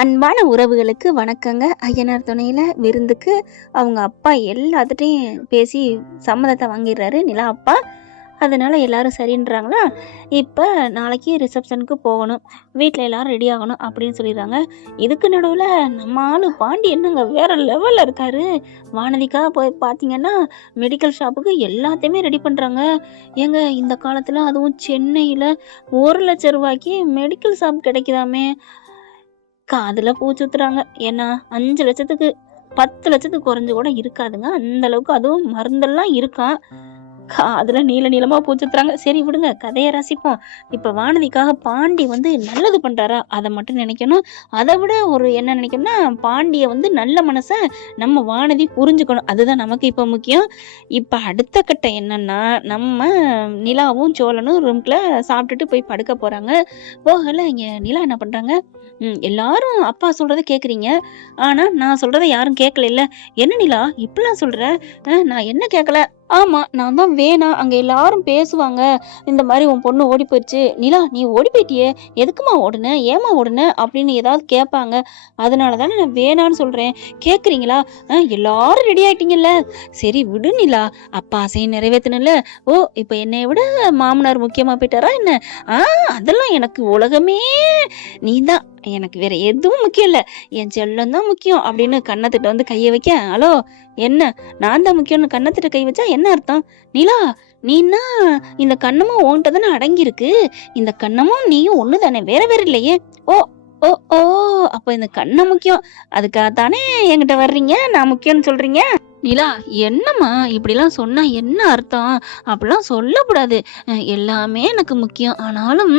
அன்பான உறவுகளுக்கு வணக்கங்க. ஐயனார் துணையில விருந்துக்கு அவங்க அப்பா எல்லாத்துட்டையும் பேசி சம்மதத்தை வாங்கிடுறாரு நிலா அப்பா. அதனால எல்லாரும் சரின்றாங்களா. இப்போ நாளைக்கு ரிசப்ஷனுக்கு போகணும், வீட்டில் எல்லாரும் ரெடி ஆகணும் அப்படின்னு சொல்லிடுறாங்க. இதுக்கு நடுவில் நம்ம ஆளு பாண்டி என்னங்க வேற லெவலில் இருக்காரு. வானதிக்காக போய் பார்த்தீங்கன்னா மெடிக்கல் ஷாப்புக்கு எல்லாத்தையுமே ரெடி பண்ணுறாங்க. ஏங்க இந்த காலத்தில் அதுவும் சென்னையில் 1,00,000 ரூபாய்க்கு மெடிக்கல் ஷாப் கிடைக்குதாமே. காதுல பூ சுத்துறாங்க. ஏன்னா 5 லட்சத்துக்கு 10 லட்சத்துக்கு குறைஞ்சு கூட இருக்காதுங்க. அந்த அளவுக்கு அதுவும் மருந்தெல்லாம் இருக்காம். அதுல நீள நீளமா பூ சுத்துறாங்க. சரி விடுங்க, கதையை ரசிப்போம். இப்ப வானதிக்காக பாண்டி நல்லது பண்றாரா அதை மட்டும் நினைக்கணும். அதை விட ஒரு என்ன நினைக்கணும்னா, பாண்டிய நல்ல மனசை நம்ம வானதி புரிஞ்சுக்கணும். அதுதான் நமக்கு இப்ப முக்கியம். இப்ப அடுத்த கட்டம் என்னன்னா, நம்ம நிலாவும் சோழனும் ரூம்குள்ள சாப்பிட்டுட்டு போய் படுக்க போறாங்க. போகல இங்க நிலா என்ன பண்றாங்க, எல்லாரும் அப்பா சொல்றத கேக்குறீங்க, ஆனா நான் சொல்றதை யாரும் கேட்கல. இல்ல என்ன நிலா இப்படிலாம் சொல்ற? நான் என்ன கேட்கல. ஆமா, நான் தான் வேணாம், அங்க எல்லாரும் பேசுவாங்க, இந்த மாதிரி உன் பொண்ணு ஓடி போயிடுச்சு. நிலா நீ ஓடி போயிட்டியே, எதுக்குமா ஓடுன, ஏமா ஓடுன அப்படின்னு ஏதாவது கேட்பாங்க. அதனால தானே நான் வேணான்னு சொல்றேன். கேக்குறீங்களா? எல்லாரும் ரெடி ஆயிட்டீங்கல்ல, சரி விடு நிலா, அப்பா ஆசையை நிறைவேற்றணும்ல. ஓ இப்ப என்னை விட மாமனார் முக்கியமா போயிட்டாரா என்ன? அதெல்லாம் எனக்கு உலகமே நீதான், எனக்கு வேற எதுவும் முக்கியம் இல்ல, என் செல்லம் தான் முக்கியம் அப்படின்னு கன்னத்திட்ட கையை வைக்க. ஹலோ என்ன, நான் தான் முக்கியம்னு கன்னத்திட்ட கை வச்சா என்ன அர்த்தம்? நிலா நீன்னா இந்த கண்ணமும் உன்கிட்ட தானே அடங்கியிருக்கு, இந்த கண்ணமும் நீயும் ஒண்ணு தானே, வேற வேற இல்லையே. ஓ ஓ ஓ அப்ப இந்த கண்ணம் முக்கியம், அதுக்காகத்தானே என்கிட்ட வர்றீங்க, நான் முக்கியம்னு சொல்றீங்க. நிலா என்னம்மா இப்படிலாம் சொன்னா என்ன அர்த்தம்? அப்படிலாம் சொல்லக்கூடாது. எல்லாமே எனக்கு முக்கியம், ஆனாலும்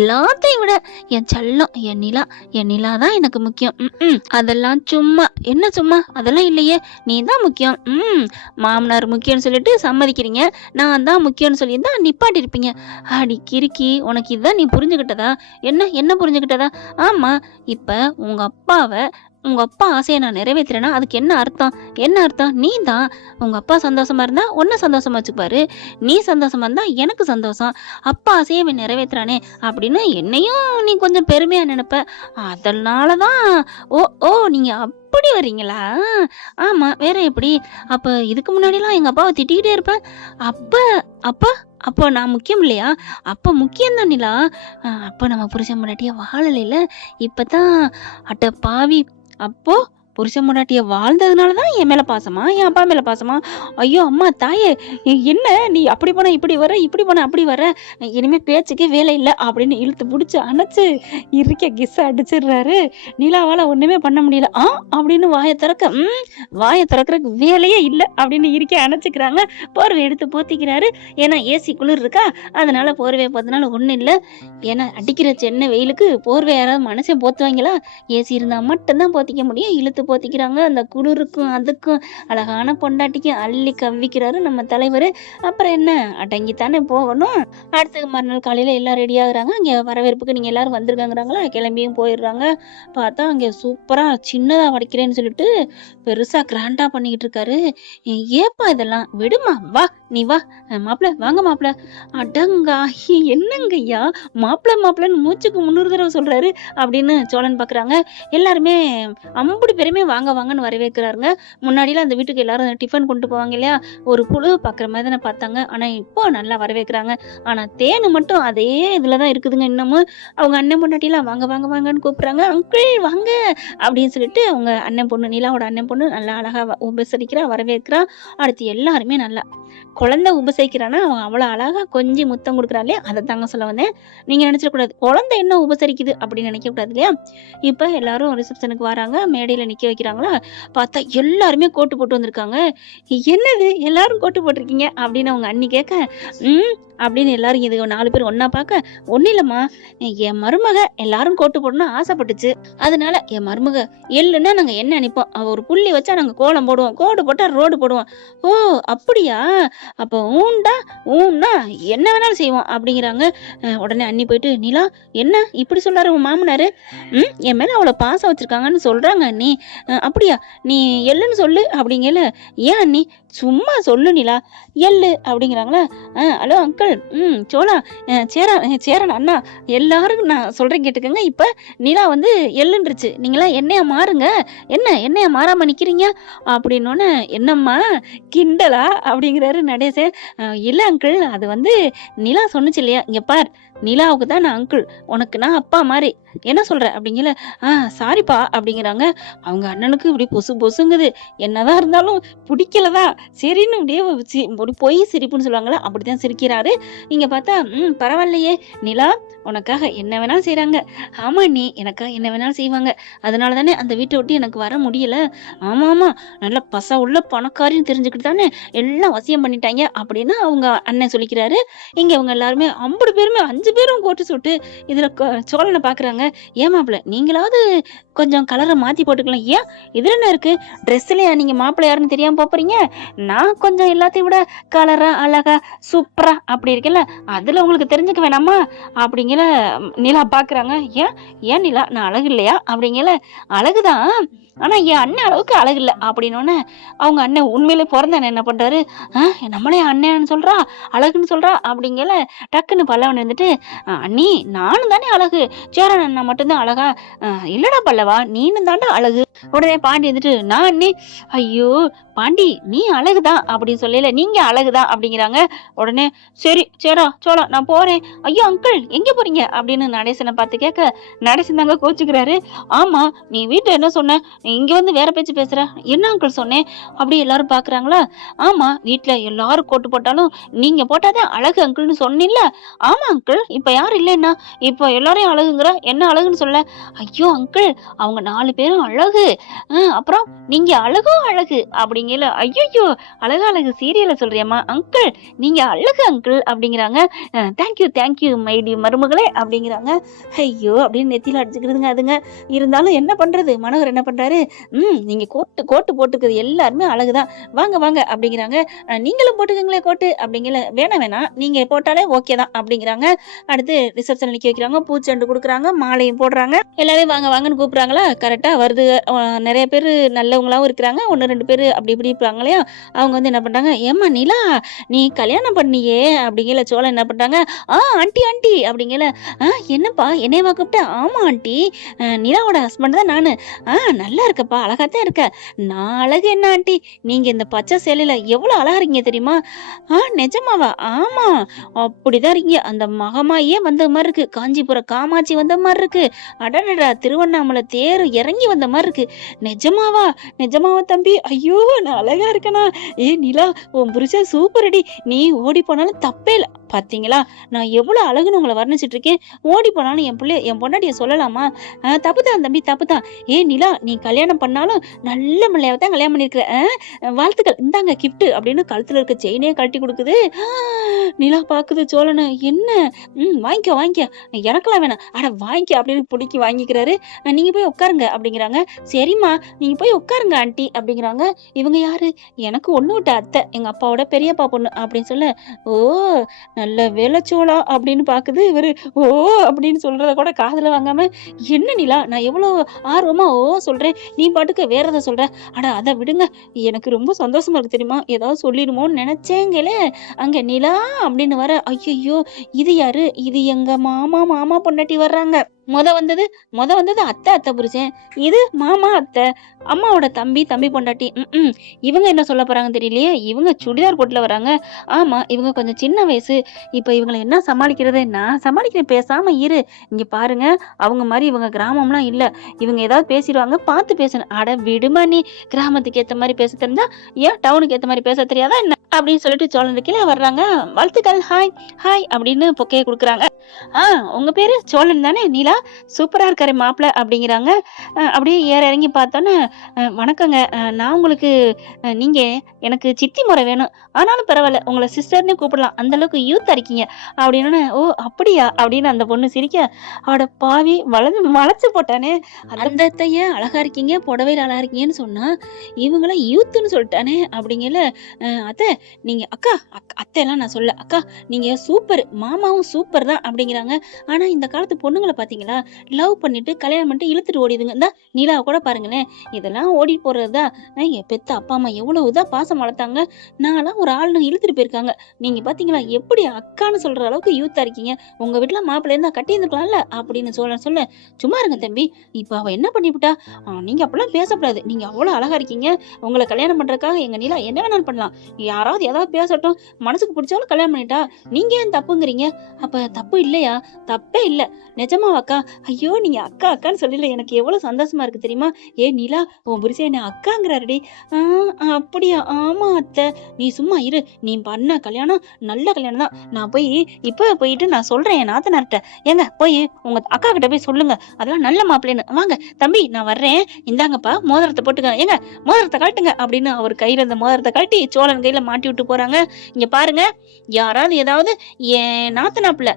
எல்லாத்தையும் விட என் செல்லம் என் நிலா தான் எனக்கு முக்கியம். அதெல்லாம் சும்மா. என்ன சும்மா? அதெல்லாம் இல்லையே, நீ தான் முக்கியம். மாமனார் முக்கியம்னு சொல்லிட்டு சம்மதிக்கிறீங்க, நான் தான் முக்கியம்னு சொல்லியிருந்தா நிப்பாட்டிருப்பீங்க. அடி கிறுக்கி, உனக்கு இதுதான் நீ புரிஞ்சுக்கிட்டதா? என்ன புரிஞ்சுக்கிட்டதா? ஆமா, இப்ப உங்க அப்பா ஆசையை நான் நிறைவேற்றுறேன்னா அதுக்கு என்ன அர்த்தம்? நீ தான் உங்க அப்பா சந்தோஷமா இருந்தா உன்னை சந்தோஷமா வச்சுப்பாரு, நீ சந்தோஷமா இருந்தா எனக்கு சந்தோஷம். அப்பா ஆசையை அவன் நிறைவேற்றுறானே அப்படின்னு என்னையும் நீ கொஞ்சம் பெருமையா நினைப்ப. அதனாலதான். ஓ ஓ நீங்க அப்படி வர்றீங்களா? ஆமா, வேற எப்படி? அப்ப இதுக்கு முன்னாடிலாம் எங்க அப்பாவை திட்டிக்கிட்டே இருப்பேன். அப்ப அப்ப அப்போ நான் முக்கியம் இல்லையா? அப்ப முக்கியம் தான் நிலா. அப்ப நம்ம புருஷன் முன்னாடியே வாழலைல, இப்பதான் அட்ட பாவி. அப்போ புருஷன் முன்னாட்டிய வாழ்ந்ததுனாலதான் என் மேல பாசமா, என் அப்பா மேல பாசமா? ஐயோ அம்மா தாயே, என்ன நீ அப்படி போன இப்படி வர, இப்படி போன அப்படி வர, இனிமே பேச்சுக்கே வேலை இல்லை அப்படின்னு இழுத்து பிடிச்சு அணைச்சு இருக்க கிஸ் அடிச்சிடுறாரு. நிலாவால ஒண்ணுமே பண்ண முடியல. அப்படின்னு வாயை திறக்கிறதுக்கு வேலையே இல்லை அப்படின்னு இருக்க அணைச்சிக்கிறாங்க. போர்வை எடுத்து போத்திக்கிறாரு. ஏன்னா ஏசி குளிர் இருக்கா, அதனால போர்வையை போத்தனால ஒண்ணும் இல்லை. ஏன்னா அடிக்கிற சென்னை வெயிலுக்கு போர்வை யாராவது மனுஷன் போத்துவாங்களா? ஏசி இருந்தா மட்டும்தான் போத்திக்க முடியும். இழுத்து போத்திக்கிறாங்க. அந்த குளிருக்கும் அதுக்கும் அழகான பொண்டாட்டிக்கும் அள்ளி கவ்விக்கிறாரு நம்ம தலைவர். அப்புறம் என்ன, அடங்கித்தானே போகணும். அடுத்த மறுநாள் காலையில எல்லாம் ரெடி ஆகுறாங்க. அங்க வரவேற்புக்கு நீங்க எல்லாரும் வந்திருக்காங்கிறாங்களா, கிளம்பியும் போயிடுறாங்க. பார்த்தா அங்க சூப்பரா சின்னதா வடிக்கிறேன்னு சொல்லிட்டு பெருசா கிராண்டா பண்ணிக்கிட்டு இருக்காரு. ஏப்பா இதெல்லாம் விடுமா, வா நீ வா மாப்பிள்ள, வாங்க மாப்பிள்ள. அடங்கா என்னங்கய்யா மாப்பிள்ளன்னு மூச்சுக்கு 300 தடவை சொல்றாரு அப்படின்னு சோழன் பாக்குறாங்க. எல்லாருமே அம்புடி பேருமே வாங்க வாங்கன்னு வரவேற்கிறாருங்க. முன்னாடிலாம் அந்த வீட்டுக்கு எல்லாரும் டிஃபன் கொண்டு போவாங்க இல்லையா, ஒரு புழு பாக்குற மாதிரி தானே பார்த்தாங்க. ஆனா இப்போ நல்லா வரவேற்கிறாங்க. ஆனா தேனு மட்டும் அதே இதுலதான் இருக்குதுங்க. இன்னமும் அவங்க அண்ணன் பொண்டாட்டிலாம் வாங்க வாங்க வாங்கன்னு கூப்பிடுறாங்க. அங்கிள் வாங்க அப்படின்னு சொல்லிட்டு அவங்க அண்ணன் பொண்ணு, நிலாவோட அண்ணன் பொண்ணு நல்லா அழகா உபசரிக்கிறா, வரவேற்கிறா. அடுத்து எல்லாருமே நல்லா குழந்தை உபசரிக்கிறான்னா அவன் அவ்வளவு அழகா கொஞ்சம் முத்தம் கொடுக்குறாளே, அதை தாங்க சொல்ல வந்தேன். நீங்க நினைச்சிடக்கூடாது குழந்தை என்ன உபசரிக்குது அப்படின்னு நினைக்க கூடாது இல்லையா. இப்ப எல்லாரும் ரிசப்ஷனுக்கு வராங்க, மேடையில நிக்க வைக்கிறாங்களா. பார்த்தா எல்லாருமே கோட்டு போட்டு வந்திருக்காங்க. என்னது எல்லாரும் கோட்டு போட்டிருக்கீங்க அப்படின்னு அவங்க அண்ணி கேட்க, அப்படின்னு எல்லாரும் இது 4 பேர் ஒன்னா பார்க்க, ஒன்னும் இல்லம்மா, என் மருமக எல்லாரும் கோட்டு போடணும்னு ஆசைப்பட்டுச்சு, அதனால என் மருமக எள்ளுன்னா நாங்க என்ன நினைப்போம், அவ ஒரு புள்ளி வச்சா நாங்க கோலம் போடுவோம், கோடு போட்டா ரோடு போடுவோம். ஓ அப்படியா, அப்ப ஊன்னா என்ன வேணாலும் செய்வோம் அப்படிங்கிறாங்க. உடனே அண்ணி போயிட்டு, நிலா என்ன இப்படி சொல்றாரு உன் மாமனாரு, என் மேல அவ்வளவு பாசம் வச்சிருக்காங்கன்னு சொல்றாங்க அண்ணி. அப்படியா, நீ எள்ளுன்னு சொல்லு அப்படிங்கல. ஏன் அண்ணி சும்மா சொல்லு நிலா, எள்ளு அப்படிங்கிறாங்களா. ஹலோ அங்கிள், சோளா, சேரன் அண்ணா, எல்லாருக்கும் நான் சொல்றேன் கேட்டுக்கோங்க. இப்ப நிலா வந்து எள்ளுன்றுச்சு, நீங்களாம் எண்ணெயா மாறுங்க, எண்ணெயா மாறாம நிக்கிறீங்க அப்படின்னோன்னு, என்னம்மா கிண்டலா அப்படிங்கிறாரு நடேசன். இல்ல அங்கிள், அது வந்து நிலா சொன்னுச்சு இல்லையா, இங்க பார், நிலாவுக்கு தான் நான் அங்கிள், உனக்கு நான் அப்பா மாதிரி, என்ன சொல்ற அப்படிங்கல. சாரிப்பா அப்படிங்கிறாங்க. அவங்க அண்ணனுக்கு இப்படி பொசு பொசுங்குது. என்னதான் இருந்தாலும் பிடிக்கலதான், சரின்னு இப்படியே பொய் சிரிப்புன்னு சொல்லுவாங்களா, அப்படிதான் சிரிக்கிறாரு. இங்க பார்த்தா பரவாயில்லையே நிலா, உனக்காக என்ன வேணாலும் செய்யறாங்க. ஆமா நீ எனக்காக என்ன வேணாலும் செய்வாங்க, அதனால தானே அந்த வீட்டை விட்டு எனக்கு வர முடியல. ஆமா ஆமா, நல்ல பச உள்ள பணக்காரின்னு தெரிஞ்சுக்கிட்டு தானே எல்லாம் வசியம் பண்ணிட்டாங்க அப்படின்னு அவங்க அண்ணன் சொல்லிக்கிறாரு. இங்க இவங்க எல்லாருமே 50 பேருமே 5 பேரும் கோட்டு சுட்டு இதுல சோழனை பாக்குறாங்க. ஏமாப்பிள்ள, நீங்களாவது கொஞ்சம் கலரை மாத்தி போட்டுக்கலாம். ஏன் இதுல என்ன இருக்கு, ட்ரெஸ்லயா நீங்க மாப்பிள்ளை யாருன்னு தெரியாம போறீங்க? நான் கொஞ்சம் எல்லாத்தையும் விட கலரா அழகா சூப்பரா அப்படி இருக்கல, அதுல உங்களுக்கு தெரிஞ்சுக்க வேணாமா அப்படிங்கிற நிலா பாக்குறாங்க. ஏன் நிலா, நான் அழகு இல்லையா அப்படிங்கல. அழகுதான், ஆனா என் அண்ணன் அளவுக்கு அழகு இல்லை அப்படின்னு அவங்க அண்ணன் உண்மையிலே பிறந்த என்ன பண்றாரு, நம்மளே அண்ணன்னு சொல்றா, அழகுன்னு சொல்றா அப்படிங்கல. டக்குன்னு பல்லவன் இருந்துட்டு, அண்ணி நானும் தானே அழகு, சேரன் அண்ணா மட்டும்தான் அழகா? இல்லடா பல்லவா, நீனும் தாண்டா அழகு. உடனே பாண்டி வந்துட்டு, நான் அண்ணி, ஐயோ பாண்டி நீ அழகுதான் அப்படின்னு சொல்லல, நீங்க அழகுதான் அப்படிங்கிறாங்க. உடனே சரி சேரா சோளா நான் போறேன். ஐயோ அங்கிள் எங்க போறீங்க அப்படின்னு நடேசனை பார்த்து கேட்க, நடேசன் தாங்க கோச்சுக்கிறாரு. ஆமா நீ வீட்டுல என்ன சொன்ன, இங்க வந்து வேற பேச்சு பேசுற, என்ன அங்கிள் சொன்னேன் அப்படி எல்லாரும் பாக்குறாங்களா. ஆமா வீட்டுல எல்லாரும் கோட்டு போட்டாலும் நீங்க போட்டாதான் அழகு அங்கிள்னு சொன்னீங்கல்ல. ஆமா அங்கிள், இப்ப யாரும் இல்லைன்னா இப்ப எல்லாரையும் அழகுங்கிற, என்ன அழகுன்னு சொல்ல. ஐயோ அங்கிள், அவங்க 4 பேரும் அழகு, அப்புறம் நீங்க அழகும் அழகு அப்படிங்கல. ஐயோ அழகு சீரியல சொல்றியம்மா, அங்கிள் நீங்க அழகு அங்கிள் அப்படிங்கிறாங்க. தேங்க்யூ மைடி மருமகளே அப்படிங்கிறாங்க. ஐயோ அப்படின்னு நெத்தியில அடிச்சுக்கிறதுங்க அதுங்க. இருந்தாலும் என்ன பண்றது, மனோகர் என்ன பண்றாரு, நீங்க கோட்டு போட்டுக்கிறது எல்லாருமே அழகுதான், வாங்க அப்படிங்கிறாங்க. நீங்களும் போட்டுக்கங்களே கோட்டு அப்படிங்கல. வேணாம் நீங்க போட்டாலே ஓகே தான் அப்படிங்கிறாங்க. அடுத்து ரிசப்ஷன் நிக்க வைக்கிறாங்க, பூச்செண்டு கொடுக்குறாங்க, மாலையும் போடுறாங்க. எல்லாரையும் வாங்கன்னு கூப்பிடுறாங்களா. கரெக்டா வருது. நிறைய பேர் நல்லவங்களாவும் இருக்கிறாங்க, 1-2 பேர் அப்படி இப்படி இருப்பாங்க இல்லையா. அவங்க வந்து என்ன பண்றாங்க, ஏமா நிலா நீ கல்யாணம் பண்ணியே அப்படிங்கல. சோழன் என்ன பண்றாங்க, ஆண்டி அப்படிங்கல. என்னப்பா என்னையவா கூப்பிட்ட? ஆமா ஆண்டி, நிலாவோட ஹஸ்பண்ட் தான் நானு. நல்லா இருக்கப்பா, அழகாத்தான் இருக்க. நான் அழகு என்ன ஆண்டி, நீங்க இந்த பச்சை சேலையில எவ்வளவு அழகா இருக்கீங்க தெரியுமா? நிஜமாவா? ஆமா அப்படிதான் இருக்கீங்க, அந்த மகமாயே வந்த மாதிரி இருக்கு, காஞ்சிபுர காமாட்சி வந்த மாதிரி இருக்கு, அடடா திருவண்ணாமலை தேர் இறங்கி வந்த மாதிரி இருக்கு. நிஜமாவா தம்பி? ஐயோ நான் அழகா இருக்கனா? நிலா உன் புருஷன் சூப்பர் அடி, நீ ஓடி போனாலும் தப்பே இல்லை. பாத்தீங்களா நான் எவ்வளவு அழகுன்னு உங்களை வர்ணிச்சிட்டு இருக்கேன், ஓடி போனாலும் என் பொண்டாட்டிய சொல்லலாமா? தப்புதான் தம்பி தப்புதான். நிலா நீ கல்யாணம் பண்ணாலும் நல்ல பிள்ளையாவ தான் கல்யாணம் பண்ணிருக்கிற, வாழ்த்துக்கள், இந்தாங்க கிஃப்ட் அப்படின்னு கழுத்துல இருக்க செயினே கட்டி கொடுக்குது. நிலா பாக்குது சோழனை, என்ன வாங்கிக்க எனக்கெல்லாம் வேணாம், அட வாங்கிக்க அப்படின்னு பிடிக்கி வாங்கிக்கிறாரு. நீங்க போய் உட்காருங்க அப்படிங்கிறாங்க. சரிம்மா நீங்க போய் உட்காருங்க ஆண்டி அப்படிங்கிறாங்க. இவங்க யாரு, எனக்கு ஒண்ணு விட்ட அத்தை, எங்க அப்பாவோட பெரியப்பா பொண்ணு அப்படின்னு சொல்ல. ஓ நல்ல வேலைச்சோளா அப்படின்னு பாக்குது இவரு. ஓ அப்படின்னு சொல்றத கூட காதுல வாங்காம, என்ன நிலா நான் எவ்வளவு ஆர்வமா சொல்றேன், நீ பாட்டுக்கு வேற எதை சொல்ற. ஆனா அதை விடுங்க, எனக்கு ரொம்ப சந்தோஷமா இருக்கு தெரியுமா, ஏதாவது சொல்லிடுமோன்னு நினைச்சேங்களே. அங்க நிலா அப்படின்னு வர, ஐயோ இது யாரு, இது எங்க மாமா பொண்டாட்டி வர்றாங்க. மொத வந்தது அத்தை புரிச்சேன், இது மாமா அத்தை, அம்மாவோட தம்பி பொண்டாட்டி. இவங்க என்ன சொல்ல போறாங்க தெரியலையே, இவங்க சுடிதார் போட்டுல வராங்க. ஆமா இவங்க கொஞ்சம் சின்ன வயசு, இப்ப இவங்களை என்ன சமாளிக்கிறது, நான் சமாளிக்கிறேன், பேசாம இரு. இங்க பாருங்க அவங்க மாதிரி இவங்க கிராமம்லாம் இல்ல, இவங்க ஏதாவது பேசிடுவாங்க, பார்த்து பேசணும். அட விடுமா, நீ கிராமத்துக்கு ஏத்த மாதிரி பேச தெரிஞ்சா ஏன் டவுனுக்கு ஏத்த மாதிரி பேச தெரியாதா என்ன அப்படின்னு சொல்லிட்டு சோழன் கீழே வர்றாங்க. வாழ்த்துக்கள், ஹாய் அப்படின்னு பொக்கையை கொடுக்குறாங்க. உங்க பேரு சோழன் தானே, நிலா சூப்பரா இருக்காரு மாப்பிள்ள அப்படிங்கிறாங்க. அப்படியே இறங்கி பார்த்தோன்னே, வணக்கங்க, நான் உங்களுக்கு நீங்க எனக்கு சித்தி முறை வேணும், ஆனாலும் பரவாயில்ல உங்களை சிஸ்டர்னே கூப்பிடலாம், அந்த அளவுக்கு யூத்தா இருக்கீங்க அப்படின்னு. ஓ அப்படியா அப்படின்னு அந்த பொண்ணு சிரிக்க, அவட பாவி வளைச்சு போட்டானே, அந்த அத்தைய அழகா இருக்கீங்க, புடவையில அழகா இருக்கீங்கன்னு சொன்னா இவங்களாம் யூத்துன்னு சொல்லிட்டானே அப்படிங்கல. அத்தை நீங்க அத்தை எல்லாம் நான் சொல்ல, அக்கா நீங்க சூப்பர், மாமாவும் சூப்பர் தான் அப்படிங்கிறாங்க. ஆனா இந்த காலத்து பொண்ணுங்கள பாத்தீங்களா, லவ் பண்ணிட்டு கல்யாணம் பண்ணிட்டு இழுத்துட்டு ஓடிதுங்க. இந்தா நிலாவ கூட பாருங்களேன், இதெல்லாம் ஓடி போறதா? என் பெத்த அப்பா அம்மா எவ்வளவு இதா பாசம் வளர்த்தாங்க, நான்லாம் ஒரு ஆள்னு இழுத்துட்டு போயிருக்காங்க. நீங்க பாத்தீங்களா எப்படி அக்கான்னு சொல்ற அளவுக்கு யூத்தா இருக்கீங்க, உங்க வீட்டுல மாப்பிள்ளை இருந்தா கட்டி இருந்துக்கலாம்ல அப்படின்னு சொல்ல சும்மா இருங்க தம்பி, இப்ப அவ என்ன பண்ணிவிட்டா, நீங்க அப்பெல்லாம் பேசக்கூடாது, நீங்க அவ்வளவு அழகா இருக்கீங்க, உங்களை கல்யாணம் பண்றதுக்காக எங்க நிலா என்ன வேணாலும் பண்ணலாம், யாராவது ஏதாவது பேசட்டும், மனசுக்கு பிடிச்சாலும் கல்யாணம் பண்ணிட்டா, நீங்க ஏன் தப்புங்கிறீங்க? அப்ப தப்பு இல்லையா? தப்பே இல்ல, நிஜமாவாக்கா? ஐயோ நீங்க அக்கா அக்கான்னு சொல்லல, எனக்கு எவ்வளவு சந்தோஷமா இருக்கு தெரியுமா? ஏ நிலா, உன் புருஷன் என்ன அக்காங்கிறாருடி. அப்படியா? ஆமா அத்தை, நீ சும்மா இரு, நீ பண்ண கல்யாணம் நல்ல கல்யாணம் தான், நான் இப்ப போயிட்டு நான் சொல்றேன் என் நாத்தனார்ட்ட, ஏங்க போய் உங்க அக்கா கிட்ட போய் சொல்லுங்க, அதெல்லாம் நல்ல மாப்பிள்ளைன்னு. வாங்க தம்பி நான் வர்றேன், இந்தாங்கப்பா மோதிரத்தை போட்டுக்க, ஏங்க மோதிரத்தை கழட்டுங்க அப்படின்னு அவர் கையில இந்த மோதிரத்தை கழட்டி சோழன் கையில மாட்டி விட்டு போறாங்க. இங்க பாருங்க, யாராவது ஏதாவது என் நாத்தனாப்புல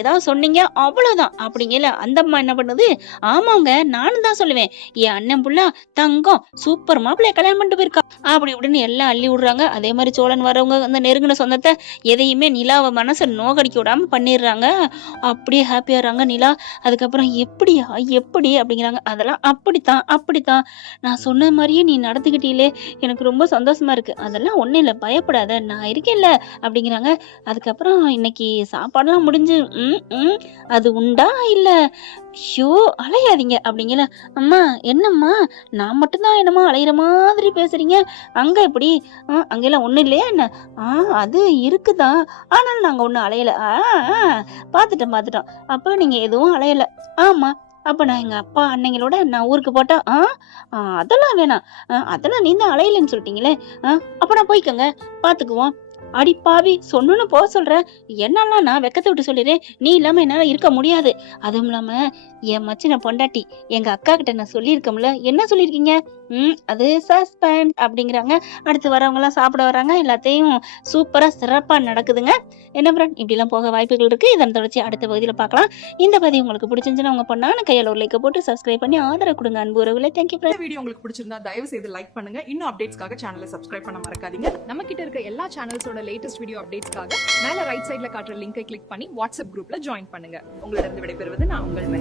ஏதாவது சொன்னீங்க அவ்வளவுதான் அப்படிங்கல. அந்த அம்மா என்ன பண்ணுது, ஆமாங்க நானும் தான் சொல்லுவேன், என் அண்ணன் புள்ள தங்கம் சூப்பர் மாப்பிள்ளைய கல்யாணம் பண்ணிட்டு போயிருக்கா அப்படி இப்படின்னு எல்லாம் அள்ளி விடுறாங்க. அதே மாதிரி சோழன் வரவங்க அந்த நெருங்கின சொந்தத்தை எதையுமே நிலாவை மனசை நோகடிக்க விடாம பண்ணிடுறாங்க. அப்படியே ஹாப்பியாகிறாங்க நிலா. அதுக்கப்புறம் எப்படியா எப்படி அப்படிங்கிறாங்க. அதெல்லாம் அப்படித்தான் நான் சொன்ன மாதிரியே நீ நடந்துக்கிட்டீங்களே, எனக்கு ரொம்ப சந்தோஷமா இருக்கு, அதெல்லாம் ஒன்றும் இல்லை, பயப்படாத, நான் இருக்கேன்ல அப்படிங்கிறாங்க. அதுக்கப்புறம் இன்னைக்கு சாப்பாடுலாம் முடிஞ்சு அது உண்டா இல்ல, ஷோ அலையாதீங்க அப்படிங்கல. அம்மா என்னம்மா, நான் மட்டும்தான் என்னம்மா அலையிற மாதிரி பேசுறீங்க, அங்க எப்படி? அங்கெல்லாம் ஒண்ணும் இல்லையா என்ன? அது இருக்குதான், ஆனாலும் நாங்க ஒண்ணும் அலையல. பாத்துட்டோம். அப்ப நீங்க எதுவும் அலையல? ஆமா. அப்ப நான் எங்க அப்பா அன்னைங்களோட நான் ஊருக்கு போட்டா அதெல்லாம் வேணாம், அதெல்லாம் நீ தான் அலையலன்னு சொல்லிட்டீங்களே, அப்ப நான் போய்க்கங்க, பாத்துக்குவோம். அடி பாவி, சொன்னு போக சொல்ற, என்னெல்லாம் நான் வெக்கத்தை விட்டு சொல்லிடுறேன், நீ இல்லாம என்னால இருக்க முடியாது. அதுவும் இல்லாம என் மச்சின பொண்டாட்டி எங்க அக்கா கிட்ட நான் சொல்லியிருக்கோம்ல, என்ன சொல்லியிருக்கீங்க? அது சஸ்பெண்ட் அப்படிங்கிறாங்க. அடுத்து வரவங்க எல்லாம் சாப்பிட வர்றாங்க, எல்லாத்தையும் சூப்பரா சிறப்பா நடக்குதுங்க. என்ன ஃப்ரெண்ட், இப்படி எல்லாம் போக வாய்ப்புகள் இருக்கு. இதன் தொடர்ச்சி அடுத்த பகுதியில் பார்க்கலாம். இந்த பதிவு உங்களுக்கு பிடிச்சிருந்துச்சுன்னா உங்க பொண்ணான கையால் ஒரு லைக் போட்டு சப்ஸ்கிரைப் பண்ணி ஆதரவு கொடுங்க அன்பு உறவுகளே. Thank you friend. வீடியோ உங்களுக்கு பிடிச்சிருந்தா தயவு செய்து லைக் பண்ணுங்க. இன்னும் அப்டேட்ஸ்க்காக சேனலை சப்ஸ்கிரைப் பண்ண மறக்காதீங்க. நம்ம கிட்ட இருக்க எல்லா சேனல்ஸோட லேட்டஸ்ட் வீடியோ அப்டேட்ஸ்க்காக மேல ரைட் சைடுல காட்டுற லிங்கை கிளிக் பண்ணி வாட்ஸ்அப் குரூப்ல ஜாயின் பண்ணுங்க. உங்களிடம் விடைபெறுவது நான் உங்கள்